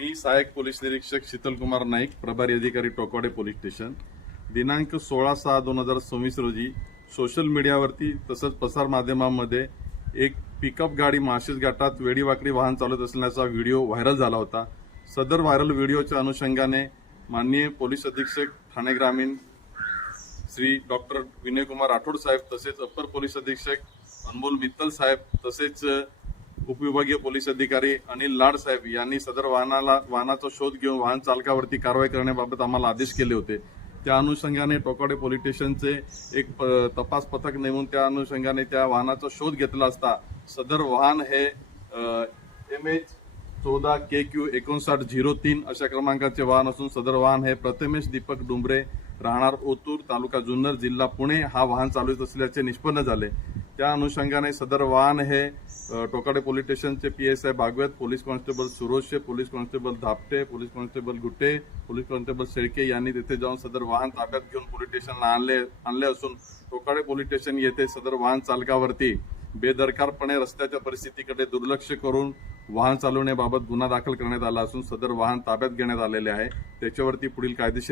मी सहाय्यक पोलीस निरीक्षक शीतलकुमार नाईक, प्रभारी अधिकारी टोकवाडे पोलीस स्टेशन। दिनांक 16/6/2024 रोजी सोशल मीडियावरती तसंच प्रसार माध्यमांमध्ये एक पिकअप गाडी माळशेज घाटात वेडीवाकडी वाहन चालवत असल्याचा व्हिडिओ व्हायरल झाला होता। सदर व्हायरल व्हिडिओच्या अनुषंगाने माननीय पोलीस अधीक्षक ठाणे ग्रामीण श्री डॉक्टर विनयकुमार राठोड साहेब तसेच अप्पर पोलीस अधीक्षक अनमोल मित्तल साहेब तसेच उपविभागीय पोलीस अधिकारी अनिल लाड साहेब यांनी सदर वाहनाचा शोध घेऊन वाहन चालकावरती कारवाई करण्याबाबत आम्हाला आदेश केले होते। त्या अनुषंगाने टोकवाडे पोलीस स्टेशनचे एक तपास पथक नेमून त्या अनुषंगाने त्या वाहनाचा शोध घेतला असता सदर वाहन हे MH 14 KQ 5903 अशा क्रमांकाचे वाहन असून सदर वाहन हे प्रथमेश दीपक डुंबरे राहणार ओतूर तालुका जुन्नर जिल्हा पुणे हा वाहन चालवित असल्याचे निष्पन्न झाले। त्या अनुषंगाने सदर वाहन हे टोकवाडे पोलीस स्टेशनचे PSI Bhagwat, police constable Suroshe, police constable Dhapte, police constable Gute, police constable Shelke यांनी तिथे जाऊन सदर वाहन ताब्यात घेऊन पोलीस स्टेशनला आणले असून टोकवाडे पोलीस स्टेशन येथे सदर वाहन चालकावरती बेदरकारपणे रस्त्याच्या परिस्थितीकडे दुर्लक्ष करून वाहन चालवण्याबाबत गुन्हा दाखल करण्यात आला असून सदर वाहन ताब्यात घेण्यात आलेले आहे। त्याच्यावरती पुढील कायदेशीर